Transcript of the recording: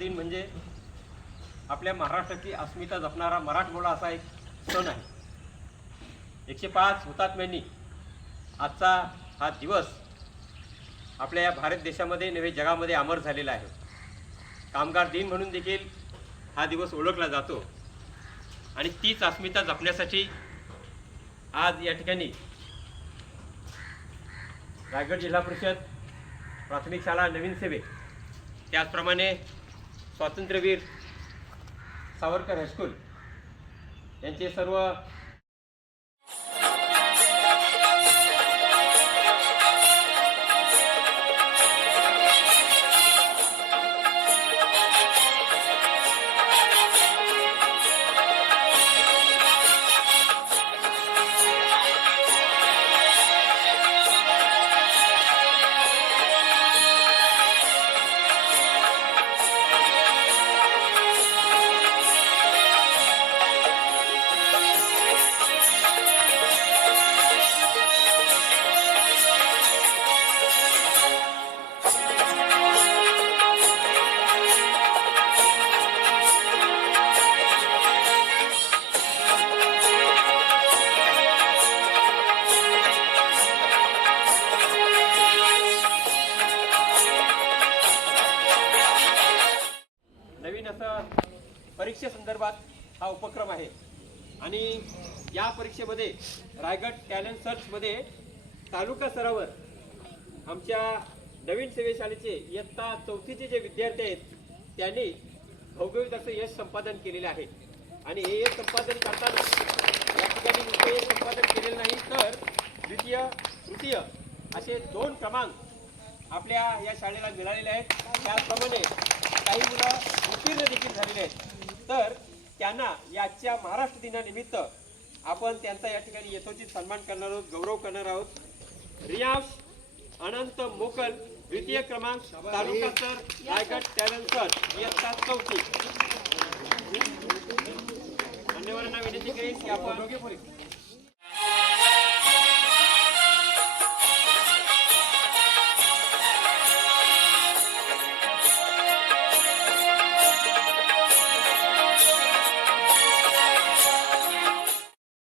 दिन म्हणजे आपल्या महाराष्ट्राची अस्मिता जपणारा मराठमोळा असा एक सण आहे. 105 हुतात्म्यांनी आजचा हा दिवस आपल्या या भारत देशामध्ये नव्हे जगामध्ये अमर झालेला आहे. कामगार दिन म्हणून देखील हा दिवस ओळखला जातो आणि तीच अस्मिता जपण्यासाठी आज या ठिकाणी रायगड जिल्हा परिषद प्राथमिक शाळा नवीन सेवे, त्याचप्रमाणे स्वातंत्र्यवीर सावरकर हायस्कूल यांचे सर्व नवीन असं परीक्षेसंदर्भात हा उपक्रम आहे. आणि या परीक्षेमध्ये रायगड टॅलेंट सर्चमध्ये तालुका स्तरावर आमच्या नवीन सेवेशाळेचे इयत्ता 4थीचे जे विद्यार्थी आहेत त्यांनी घवघवीत असं यश संपादन केलेले आहे. आणि हे यश संपादन करताना या ठिकाणी नुसते यश संपादन केलेलं नाही तर द्वितीय तृतीय असे 2 क्रमांक आपल्या या शाळेला मिळालेले आहेत. त्याचप्रमाणे काही मुलं उत्तीर्ण देखील झालेले आहेत. तर त्यांना याच्या महाराष्ट्र दिनानिमित्त आपण त्यांचा या ठिकाणी यथोचित सन्मान करणार आहोत, गौरव करणार आहोत. रियांश अनंत मोकल, द्वितीय क्रमांक, तालुका स्तर, रायगड टॅलेंट सर्च, इयत्ता 4थी. मान्यवरांना विनंती करेन की आपण